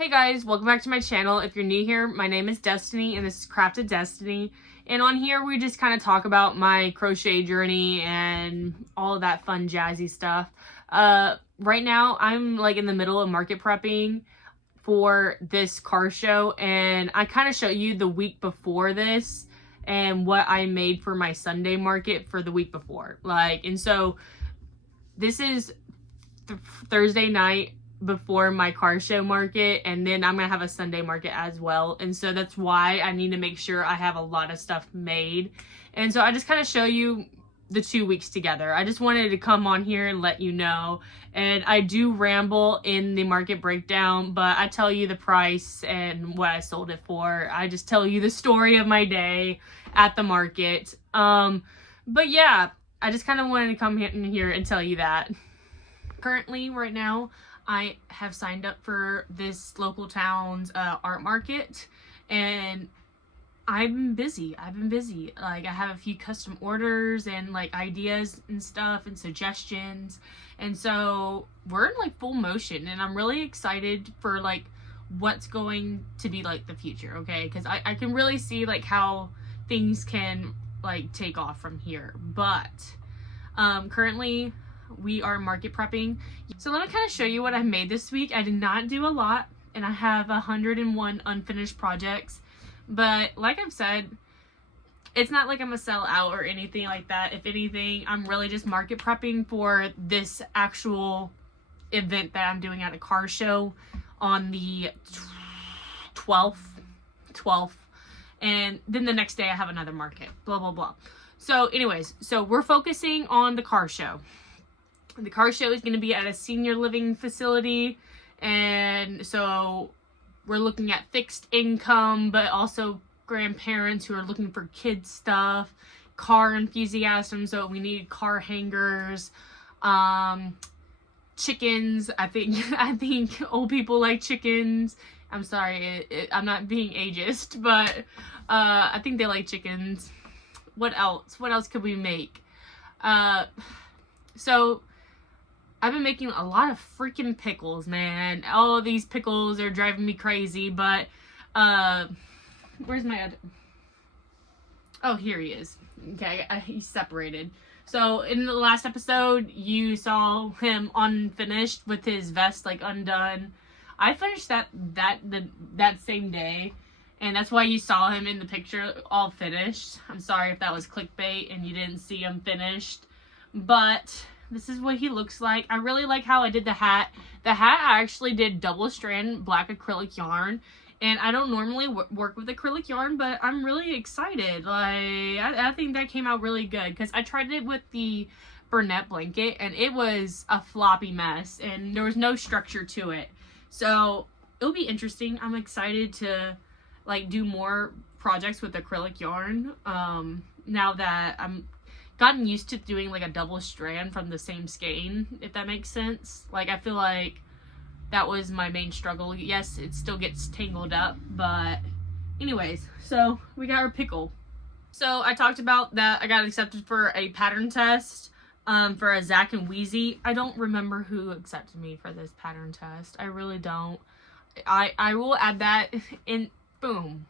Hey guys, welcome back to my channel. If you're new here, my name is Destiny and this is Crafted Destiny. And on here we just kind of talk about my crochet journey and all of that fun jazzy stuff. Right now I'm like in the middle of market prepping for this car show, and I kind of show you the week before this and what I made for my Sunday market for the week before. And so this is Thursday night before my car show market, and then I'm gonna have a Sunday market as well, and so that's why I need to make sure I have a lot of stuff made. And so I just kind of show you the 2 weeks together. I just wanted to come on here and let you know, and I do ramble in the market breakdown, but I tell you the price and what I sold it for. I just tell you the story of my day at the market. But yeah, I just kind of wanted to come in here and tell you that. Currently, right now, I have signed up for this local town's art market, and I've been busy. Like, I have a few custom orders and like ideas and stuff and suggestions, and so we're in like full motion, and I'm really excited for like what's going to be like the future, okay? Because I can really see like how things can like take off from here. But currently we are market prepping. So let me kind of show you what I made this week. I did not do a lot, and I have 101 unfinished projects. But like I've said, it's not like I'm gonna sell out or anything like that. If anything, I'm really just market prepping for this actual event that I'm doing at a car show on the 12th. And then the next day I have another market, blah, blah, blah. So anyways, so we're focusing on the car show. The car show is going to be at a senior living facility, and so we're looking at fixed income, but also grandparents who are looking for kids stuff, car enthusiasms, so we need car hangers, chickens. I think old people like chickens. I'm sorry, I'm not being ageist, but I think they like chickens. What else? What else could we make? So I've been making a lot of freaking pickles, man. All of these pickles are driving me crazy, but, where's my other... Oh, here he is. Okay, he's separated. So, in the last episode, you saw him unfinished with his vest, like, undone. I finished that same day, and that's why you saw him in the picture all finished. I'm sorry if that was clickbait and you didn't see him finished, but this is what he looks like. I really like how I did the hat. The hat I actually did double strand black acrylic yarn, and I don't normally work with acrylic yarn, but I'm really excited. Like, I think that came out really good, because I tried it with the Burnett blanket, and it was a floppy mess, and there was no structure to it. So it'll be interesting. I'm excited to like do more projects with acrylic yarn, now that I'm gotten used to doing like a double strand from the same skein, if that makes sense. Like, I feel like that was my main struggle. Yes, it still gets tangled up, but anyways, so we got our pickle. So I talked about that I got accepted for a pattern test for a Zach and Wheezy. I don't remember who accepted me for this pattern test. I really don't. I will add that in. Boom.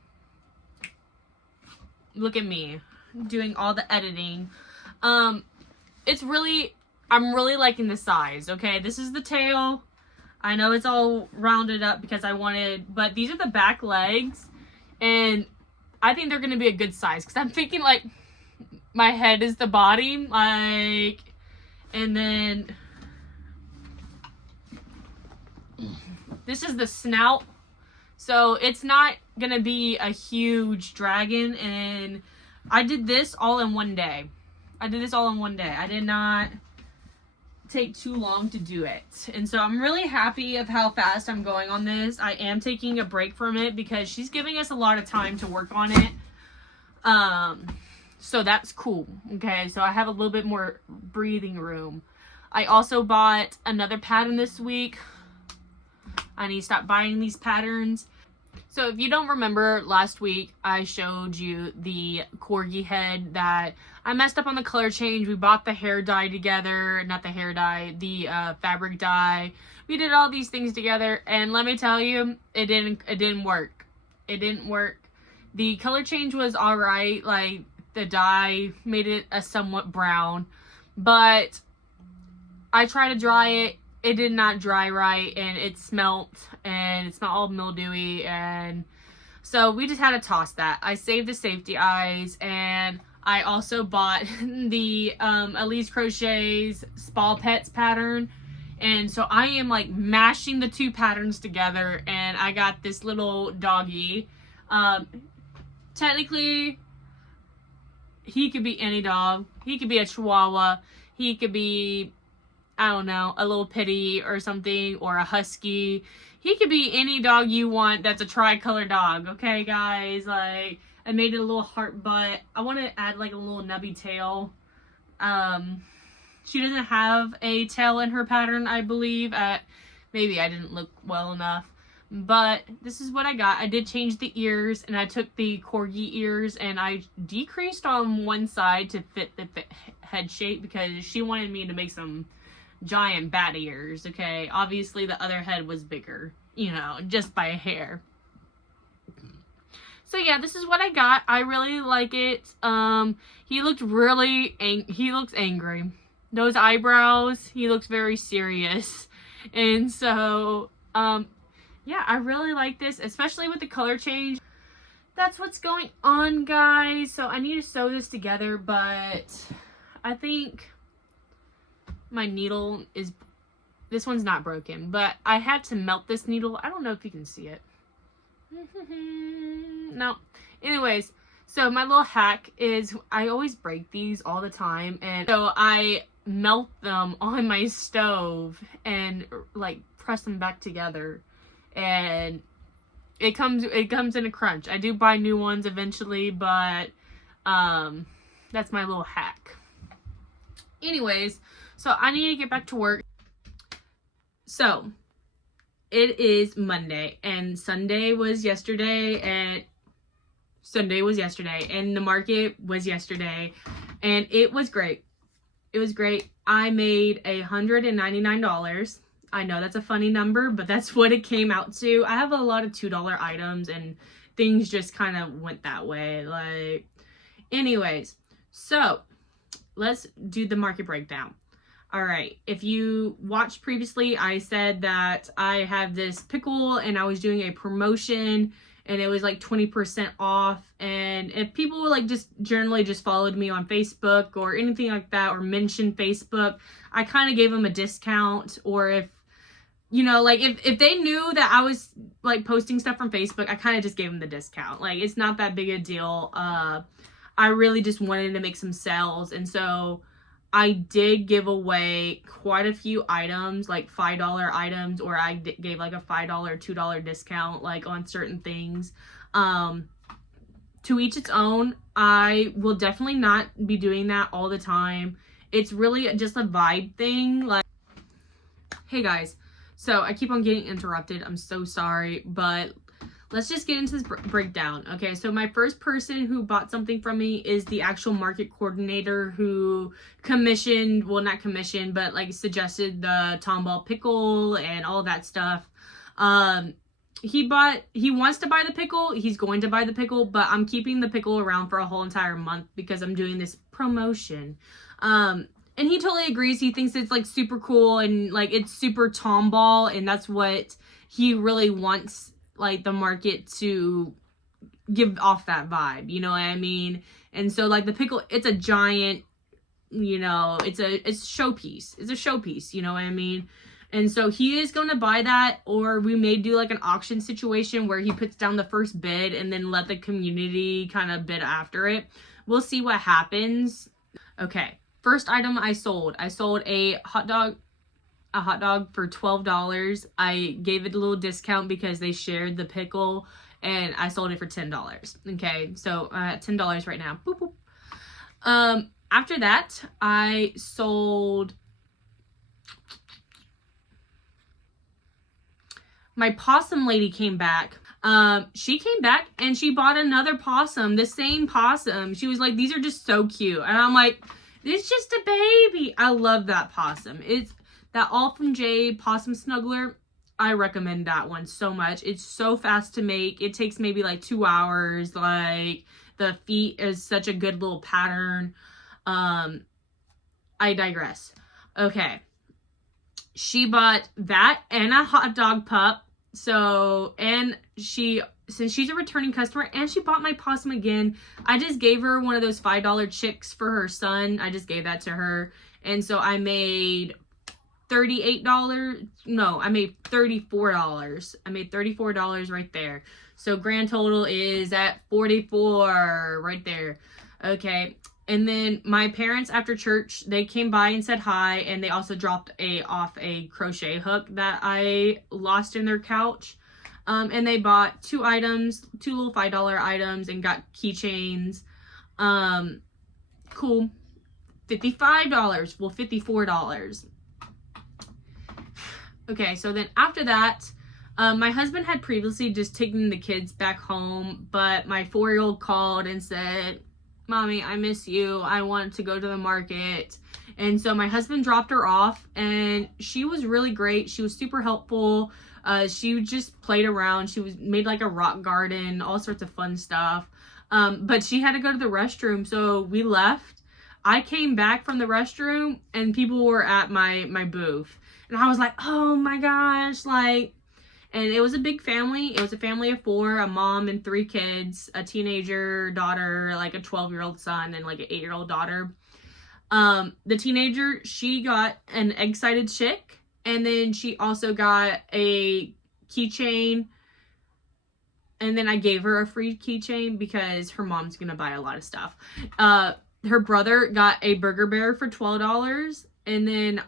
Look at me doing all the editing. It's really, I'm really liking the size, okay? This is the tail. I know it's all rounded up because I wanted, but these are the back legs, and I think they're gonna be a good size, because I'm thinking like my head is the body, like, and then this is the snout. So it's not gonna be a huge dragon, and I did this all in one day. I did not take too long to do it. And so I'm really happy of how fast I'm going on this. I am taking a break from it because she's giving us a lot of time to work on it. So that's cool. Okay, so I have a little bit more breathing room. I also bought another pattern this week. I need to stop buying these patterns. So if you don't remember, last week I showed you the corgi head that I messed up on the color change. We bought the hair dye together, not the hair dye, the fabric dye. We did all these things together, and let me tell you, it didn't work. It didn't work. The color change was alright, like the dye made it a somewhat brown, but I tried to dry it. It did not dry right, and it smelt all mildewy, and so we just had to toss that. I saved the safety eyes, and I also bought the Elise Crochet's Spall Pets pattern, and so I am like mashing the two patterns together, and I got this little doggy. Technically, he could be any dog. He could be a Chihuahua. He could be, I don't know, a little pitty or something, or a husky. He could be any dog you want that's a tricolor dog, okay, guys? Like, I made it a little heart butt. I want to add, like, a little nubby tail. She doesn't have a tail in her pattern, I believe. Maybe I didn't look well enough. But this is what I got. I did change the ears, and I took the corgi ears, and I decreased on one side to fit the head shape because she wanted me to make some giant bat ears, okay? Obviously the other head was bigger, you know, just by a hair. So yeah, this is what I got. I really like it. He looked he looks angry. Those eyebrows, he looks very serious. And so yeah, I really like this, especially with the color change. That's what's going on, guys. So I need to sew this together, but I think my needle is, this one's not broken, but I had to melt this needle. I don't know if you can see it. No. Anyways, so my little hack is I always break these all the time, and so I melt them on my stove and like press them back together, and it comes in a crunch. I do buy new ones eventually, but that's my little hack. Anyways, so I need to get back to work. So it is Monday, and Sunday was yesterday, and the market was yesterday, and it was great. It was great. I made $199. I know that's a funny number, but that's what it came out to. I have a lot of $2 items, and things just kind of went that way. Like, anyways, so let's do the market breakdown. All right, if you watched previously, I said that I have this pickle and I was doing a promotion, and it was like 20% off. And if people like just generally just followed me on Facebook or anything like that, or mentioned Facebook, I kind of gave them a discount. Or if, you know, like if they knew that I was like posting stuff from Facebook, I kind of just gave them the discount. Like, it's not that big a deal. I really just wanted to make some sales, and so I did give away quite a few items, like $5 items, or I gave like a $5, $2 discount, like on certain things. To each its own. I will definitely not be doing that all the time. It's really just a vibe thing. Like, hey guys, so I keep on getting interrupted. I'm so sorry, but let's just get into this breakdown. Okay, so my first person who bought something from me is the actual market coordinator who commissioned, well, not commissioned, but like suggested the tomball pickle and all that stuff. He wants to buy the pickle. He's going to buy the pickle, but I'm keeping the pickle around for a whole entire month because I'm doing this promotion. And he totally agrees. He thinks it's like super cool and like it's super tomball, and that's what he really wants, like the market to give off that vibe, you know what I mean? And so like the pickle, it's a giant, you know, it's a showpiece. It's a showpiece, you know what I mean? And so he is going to buy that, or we may do like an auction situation where he puts down the first bid and then let the community kind of bid after it. We'll see what happens. Okay, first item I sold a hot dog for $12. I gave it a little discount because they shared the pickle, and I sold it for $10. Okay, so $10 right now. Boop, boop. After that, I sold my possum lady came back. She came back and she bought another possum, the same possum. She was like, these are just so cute. And I'm like, it's just a baby. I love that possum. It's that All From Jay possum snuggler. I recommend that one so much. It's so fast to make. It takes maybe like 2 hours. Like, the feet is such a good little pattern. I digress. Okay. She bought that and a hot dog pup. So, and since she's a returning customer, and she bought my possum again, I just gave her one of those $5 chicks for her son. I just gave that to her. And so I made $38. No, I made $34. I made $34 right there. So grand total is at $44 right there. Okay. And then my parents after church, they came by and said hi, and they also dropped off a crochet hook that I lost in their couch. And they bought 2 items, 2 little $5 items, and got keychains. Cool. $55. Well, $54. Okay, so then after that, my husband had previously just taken the kids back home, but my 4-year-old called and said, Mommy, I miss you. I want to go to the market. And so my husband dropped her off, and she was really great. She was super helpful. She just played around. She made like a rock garden, all sorts of fun stuff. But she had to go to the restroom, so we left. I came back from the restroom, and people were at my booth. And I was like, oh my gosh, like, and it was a big family. It was a family of 4, a mom and 3 kids, a teenager daughter, like a 12-year-old son, and like an 8-year-old daughter. The teenager, she got an egg-sided chick, and then she also got a keychain, and then I gave her a free keychain because her mom's gonna buy a lot of stuff. Her brother got a Burger Bear for $12, and then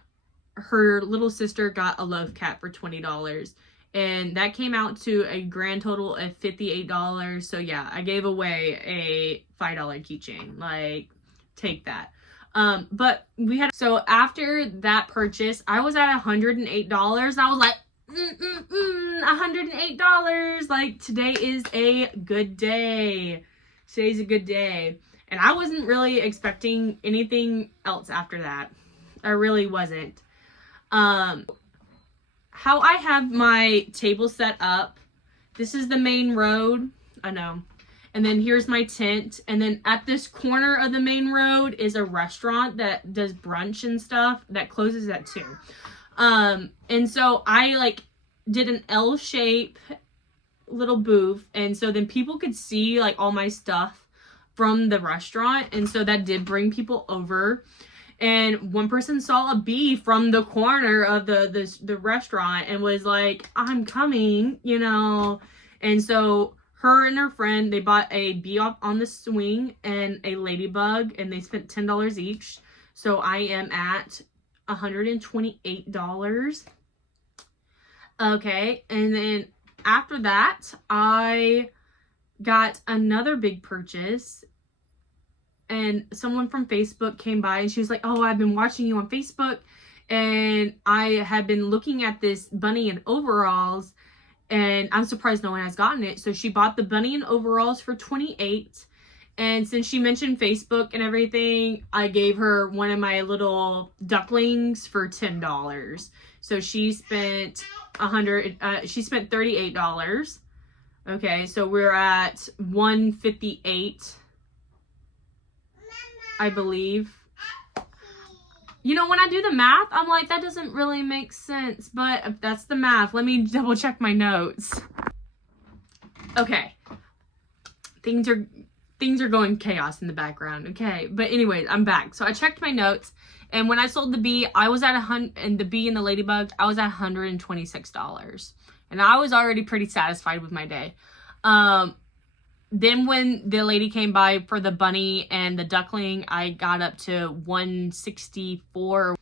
her little sister got a Love Cat for $20. And that came out to a grand total of $58. So yeah, I gave away a $5 keychain. Like, take that. But so after that purchase, I was at $108. I was like, $108. Like, today is a good day. Today's a good day. And I wasn't really expecting anything else after that. I really wasn't. How I have my table set up, this is the main road. I know. And then here's my tent. And then at this corner of the main road is a restaurant that does brunch and stuff that closes at 2. And so I like did an L shape little booth. And so then people could see like all my stuff from the restaurant. And so that did bring people over. And one person saw a bee from the corner of the restaurant and was like, I'm coming, you know. And so her and her friend, they bought a bee off on the swing and a ladybug, and they spent $10 each. So I am at $128. Okay, and then after that, I got another big purchase. And someone from Facebook came by and she was like, oh, I've been watching you on Facebook, and I had been looking at this bunny in overalls, and I'm surprised no one has gotten it. So she bought the bunny in overalls for $28. And since she mentioned Facebook and everything, I gave her one of my little ducklings for $10. So she spent $38. Okay, so we're at $158. I believe. You know, when I do the math, I'm like, that doesn't really make sense. But if that's the math, let me double check my notes. Okay. Things are going chaos in the background. Okay. But anyways, I'm back. So I checked my notes. And when I sold the bee, I was at and the bee and the ladybug, I was at $126. And I was already pretty satisfied with my day. Then when the lady came by for the bunny and the duckling, I got up to $164.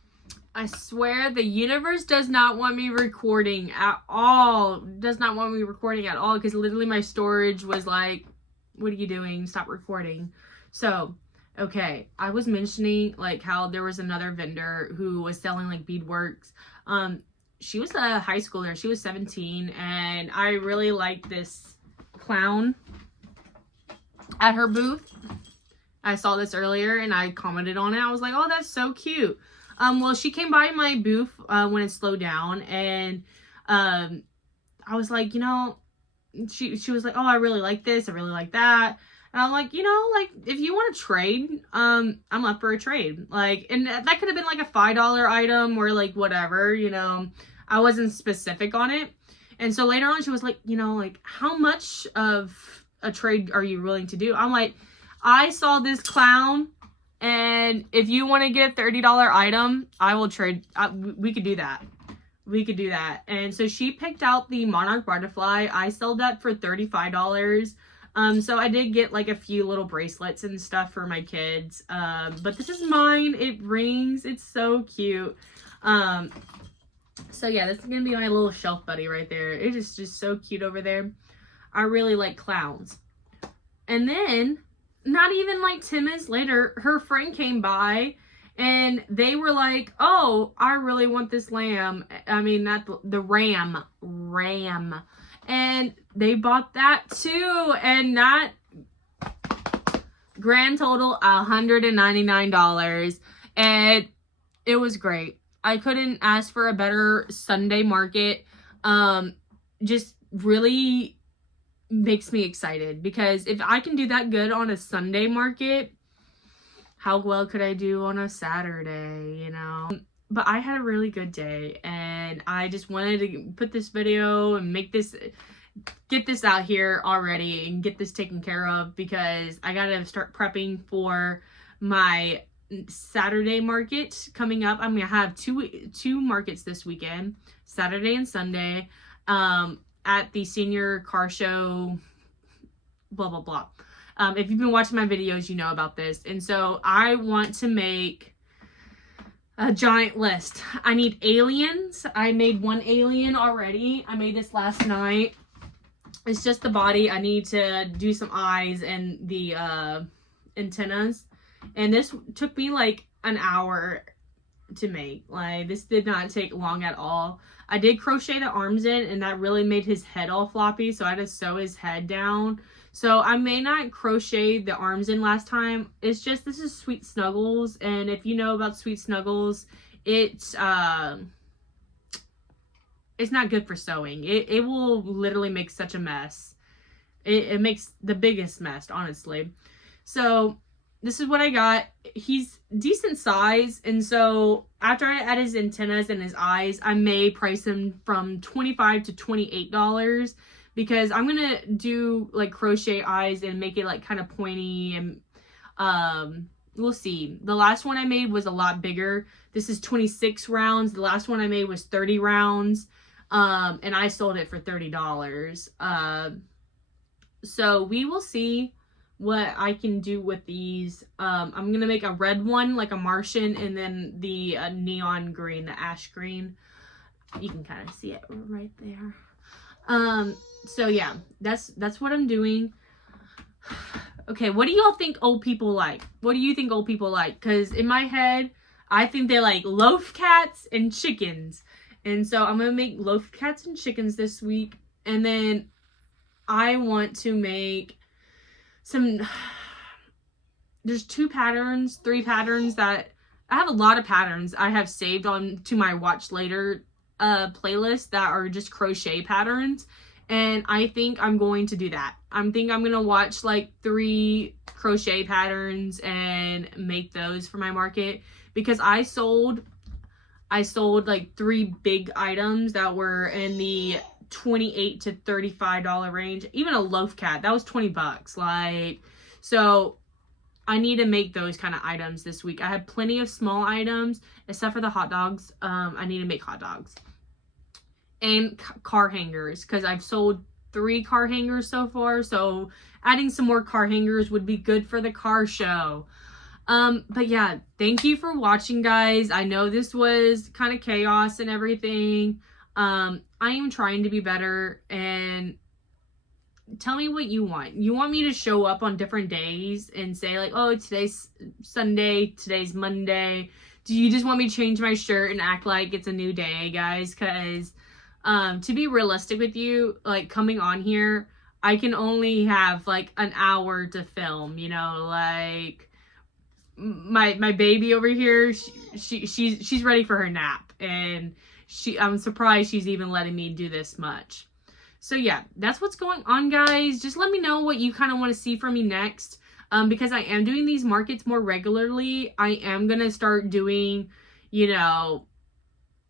I swear the universe does not want me recording at all. Does not want me recording at all, because literally my storage was like, what are you doing? Stop recording. So, okay, I was mentioning like how there was another vendor who was selling like beadworks. She was a high schooler. She was 17, and I really liked this clown at her booth. I saw this earlier and I commented on it. I was like, oh, that's so cute. Well, she came by my booth when it slowed down, and I was like, you know, she was like, oh, I really like this, I really like that. And I'm like, you know, like, if you want to trade, I'm up for a trade. Like, and that could have been like a $5 item or like whatever, you know. I wasn't specific on it. And so later on she was like, you know, like, how much of a trade are you willing to do? I'm like, I saw this clown, and if you want to get a $30 item, I will trade. We could do that. We could do that. And so she picked out the monarch butterfly. I sold that for $35. So I did get like a few little bracelets and stuff for my kids. But this is mine. It rings. It's so cute. So yeah, this is gonna be my little shelf buddy right there. It is just so cute over there. I really like clowns. And then, not even like 10 minutes later, her friend came by and they were like, oh, I really want this lamb. I mean, not the ram. And they bought that too. And that grand total $199. And it was great. I couldn't ask for a better Sunday market. Just really makes me excited, because if I can do that good on a Sunday market, how well could I do on a Saturday, you know? But I had a really good day, and I just wanted to put this video and get this out here already and get this taken care of, because I gotta start prepping for my Saturday market coming up. I'm gonna have two markets this weekend, Saturday and Sunday, at the senior car show, blah blah blah. If you've been watching my videos, you know about this. And so I want to make a giant list. I need aliens. I made one alien already. I made this last night. It's just the body. I need to do some eyes and the antennas. And this took me like an hour to make. Like, this did not take long at all. I did crochet the arms in, and that really made his head all floppy, so I had to sew his head down. So I may not crochet the arms in last time. It's just, this is Sweet Snuggles, and if you know about Sweet Snuggles, it's not good for sewing. It will literally make such a mess. It makes the biggest mess, honestly. So this is what I got. He's decent size, and so after I add his antennas and his eyes, I may price him from $25 to $28, because I'm gonna do like crochet eyes and make it like kind of pointy, and we'll see. The last one I made was a lot bigger. This is 26 rounds. The last one I made was 30 rounds, and I sold it for $30. So we will see what I can do with these. I'm gonna make a red one, like a Martian, and then the neon green, the ash green. You can kind of see it right there. So yeah, that's what I'm doing. Okay, what do y'all think old people like? What do you think old people like? Because in my head, I think they like loaf cats and chickens. And so I'm gonna make loaf cats and chickens this week, and then I want to make there's 3 patterns that I have. A lot of patterns I have saved on to my watch later playlist that are just crochet patterns, and I think I'm going to do that. I'm gonna watch like 3 crochet patterns and make those for my market, because I sold like 3 big items that were in the $28 to $35 range. Even a loaf cat, that was $20. Like, so I need to make those kind of items this week. I have plenty of small items, except for the hot dogs. I need to make hot dogs and car hangers, because I've sold 3 car hangers so far. So adding some more car hangers would be good for the car show. But yeah, thank you for watching, guys. I know this was kind of chaos and everything. I am trying to be better, and tell me what you want. You want me to show up on different days and say like, oh, today's Sunday, today's Monday. Do you just want me to change my shirt and act like it's a new day, guys? Because to be realistic with you, like, coming on here, I can only have like an hour to film, you know, like my baby over here, she's ready for her nap, and I'm surprised she's even letting me do this much. So yeah, that's what's going on, guys. Just let me know what you kind of want to see from me next. Because I am doing these markets more regularly. I am going to start doing, you know,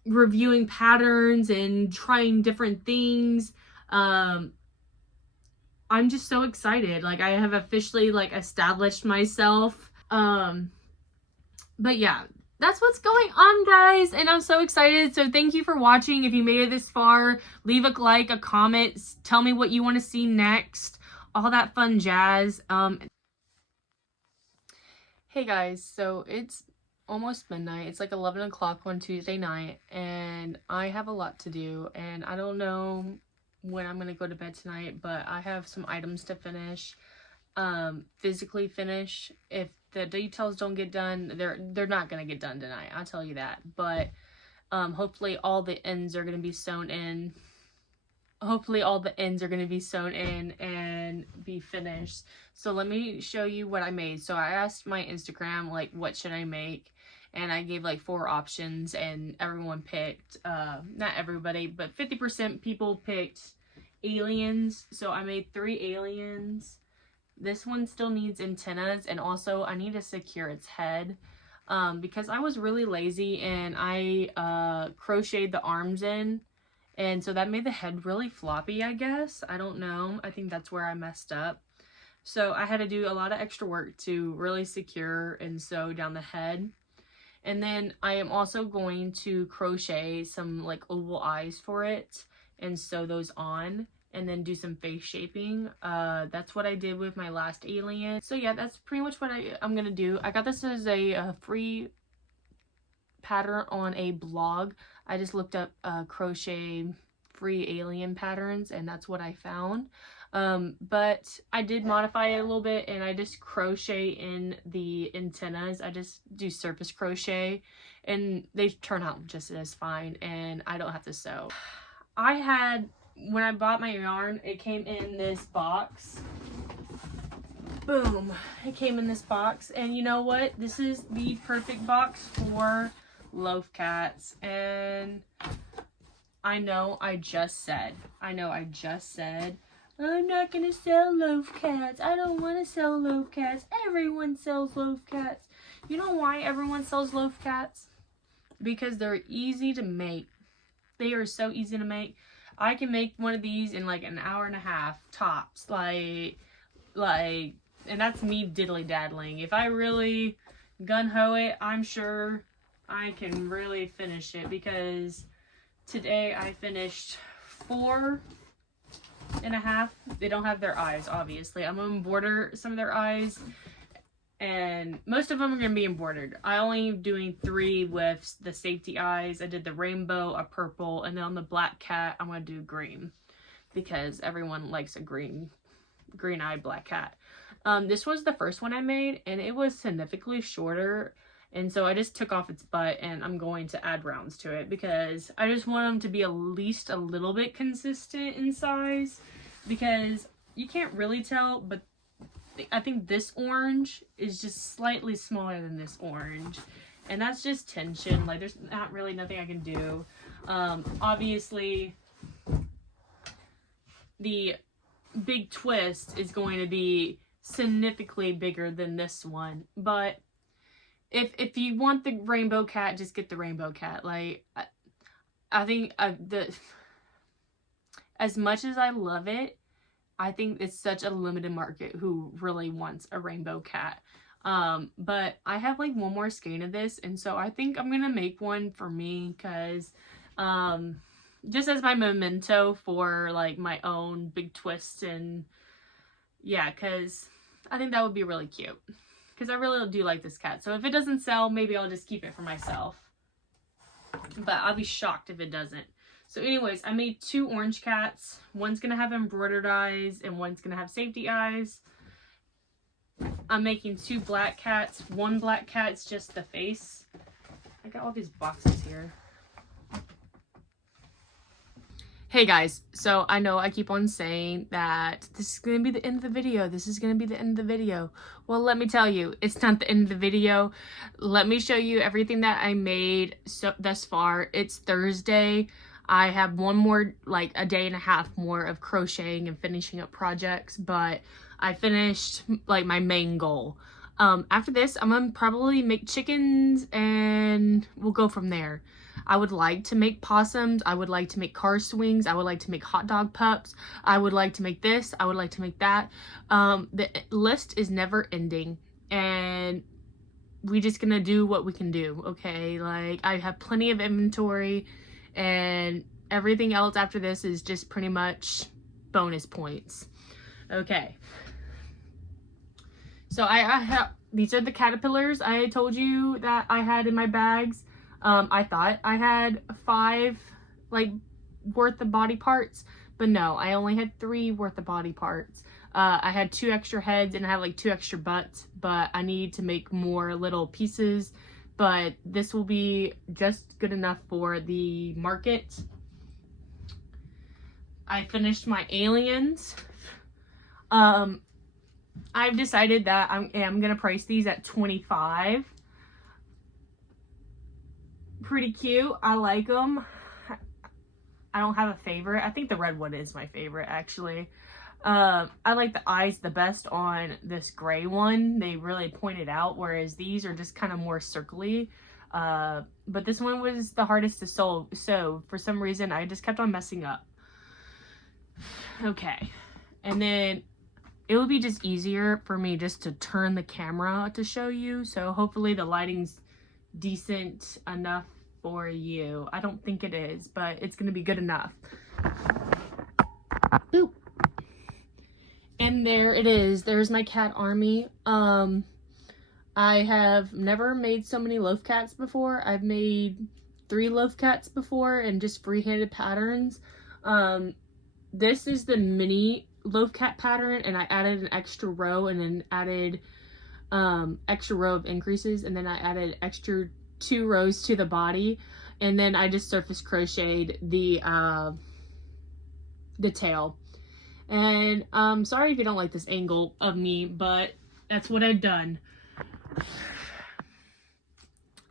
reviewing patterns and trying different things. I'm just so excited. Like, I have officially like established myself. But yeah, that's what's going on, guys, and I'm so excited. So thank you for watching. If you made it this far, leave a like, a comment, tell me what you want to see next, all that fun jazz. Hey guys, so it's almost midnight. It's like 11 o'clock on Tuesday night, and I have a lot to do, and I don't know when I'm gonna go to bed tonight, but I have some items to finish, physically finish. If the details don't get done, they're not gonna get done tonight, I'll tell you that. But hopefully all the ends are gonna be sewn in. Hopefully all the ends are going to be sewn in and be finished. So let me show you what I made. So I asked my Instagram, like, what should I make? And I gave like 4 options, and everyone picked, not everybody, but 50% people picked aliens. So I made 3 aliens. This one still needs antennas, and also I need to secure its head. Because I was really lazy and I crocheted the arms in. And so that made the head really floppy, I guess. I don't know. I think that's where I messed up. So I had to do a lot of extra work to really secure and sew down the head. And then I am also going to crochet some like oval eyes for it and sew those on, and then do some face shaping. That's what I did with my last alien. So yeah, that's pretty much what I'm gonna do. I got this as a free pattern on a blog. I just looked up crochet free alien patterns, and that's what I found. But I did modify it a little bit, and I just crochet in the antennas. I just do surface crochet, and they turn out just as fine, and I don't have to sew. When I bought my yarn, it came in this box. Boom, it came in this box, and you know what? This is the perfect box for loaf cats. And I know I just said I'm not gonna sell loaf cats. I don't want to sell loaf cats. Everyone sells loaf cats. You know why everyone sells loaf cats? Because they're easy to make. They are so easy to make. I can make one of these in like an hour and a half tops. Like, and that's me diddly daddling. If I really gun-ho it, I'm sure I can really finish it, because today I finished 4 and a half. They don't have their eyes, obviously. I'm gonna embroider some of their eyes, and most of them are gonna be embroidered. I only am doing 3 with the safety eyes. I did the rainbow, a purple, and then on the black cat I'm gonna do green, because everyone likes a green-eyed black cat. This was the first one I made, and it was significantly shorter, and so I just took off its butt, and I'm going to add rounds to it, because I just want them to be at least a little bit consistent in size, because you can't really tell, but I think this orange is just slightly smaller than this orange, and that's just tension. Like, there's not really nothing I can do. Obviously, the big twist is going to be significantly bigger than this one, but if you want the rainbow cat, just get the rainbow cat. Like, I think as much as I love it, I think it's such a limited market who really wants a rainbow cat. But I have like one more skein of this, and so I think I'm gonna make one for me, because just as my memento for like my own big twist. And yeah, because I think that would be really cute, because I really do like this cat. So if it doesn't sell, maybe I'll just keep it for myself, but I'll be shocked if it doesn't. So anyways, I made 2 orange cats. One's gonna have embroidered eyes, and one's gonna have safety eyes. I'm making 2 black cats. One black cat's just the face. I got all these boxes here. Hey guys, so I know I keep on saying that this is going to be the end of the video. This is going to be the end of the video. Well, let me tell you, it's not the end of the video. Let me show you everything that I made thus far. It's Thursday. I have one more, like a day and a half more of crocheting and finishing up projects, but I finished like my main goal. After this, I'm going to probably make chickens and we'll go from there. I would like to make possums. I would like to make car swings. I would like to make hot dog pups. I would like to make this. I would like to make that. The list is never ending, and we just gonna do what we can do, okay? Like, I have plenty of inventory, and everything else after this is just pretty much bonus points. Okay. So I have, these are the caterpillars I told you that I had in my bags. I thought I had 5 like worth of body parts, but no, I only had 3 worth of body parts. I had 2 extra heads and I had like 2 extra butts, but I need to make more little pieces, but this will be just good enough for the market. I finished my aliens. I've decided that I am gonna price these at $25. Pretty cute. I like them. I don't have a favorite. I think the red one is my favorite, actually. I like the eyes the best on this gray one. They really pointed out, whereas these are just kind of more circly. But this one was the hardest to sew, so for some reason I just kept on messing up. Okay, and then it would be just easier for me just to turn the camera to show you, so hopefully the lighting's decent enough for you. I don't think it is, but it's gonna be good enough. Ooh. And there it is. There's my cat army. I have never made so many loaf cats before. I've made 3 loaf cats before and just free-handed patterns. This is the mini loaf cat pattern, and I added an extra row and then added extra row of increases, and then I added extra 2 rows to the body, and then I just surface crocheted the tail. And sorry if you don't like this angle of me, but that's what I've done.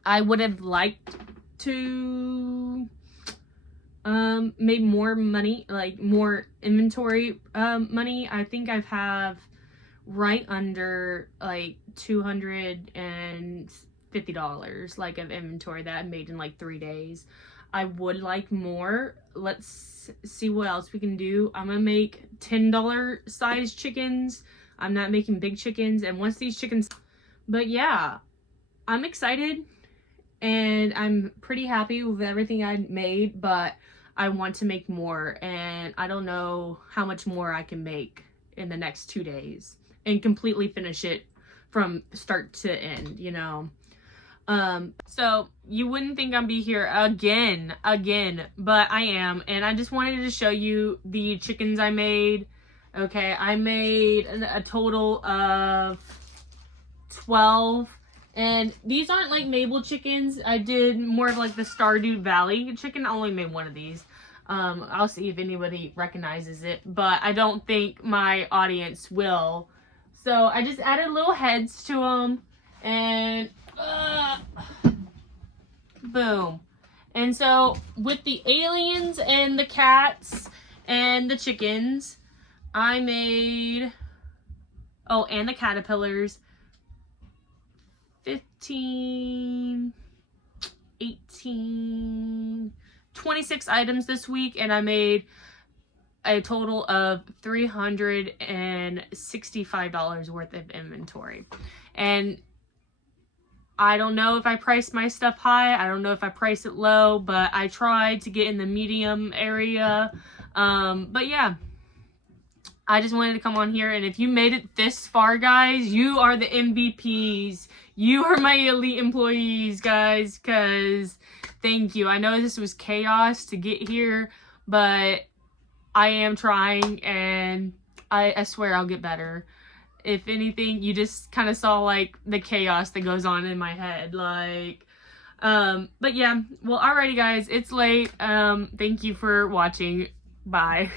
I would have liked to made more money, like more inventory money. I think I have right under like $250 like of inventory that I made in like 3 days. I would like more. Let's see what else we can do. I'm gonna make $10 size chickens. I'm not making big chickens, and once these chickens, but yeah, I'm excited and I'm pretty happy with everything I made, but I want to make more, and I don't know how much more I can make in the next 2 days and completely finish it from start to end, you know. So you wouldn't think I'd be here again, but I am, and I just wanted to show you the chickens I made. Okay, I made a total of 12, and these aren't like Mabel chickens. I did more of like the Stardew Valley chicken. I only made one of these. I'll see if anybody recognizes it, but I don't think my audience will. So I just added little heads to them, and boom. And so with the aliens and the cats and the chickens, I made, oh, and the caterpillars, 15, 18, 26 items this week, and I made a total of $365 worth of inventory. And I don't know if I priced my stuff high. I don't know if I priced it low, but I tried to get in the medium area. But yeah, I just wanted to come on here, and if you made it this far, guys, you are the MVPs. You are my elite employees, guys, because thank you. I know this was chaos to get here, but I am trying, and I swear I'll get better. If anything, you just kind of saw like the chaos that goes on in my head, like, but yeah, well, alrighty guys, it's late. Thank you for watching. Bye.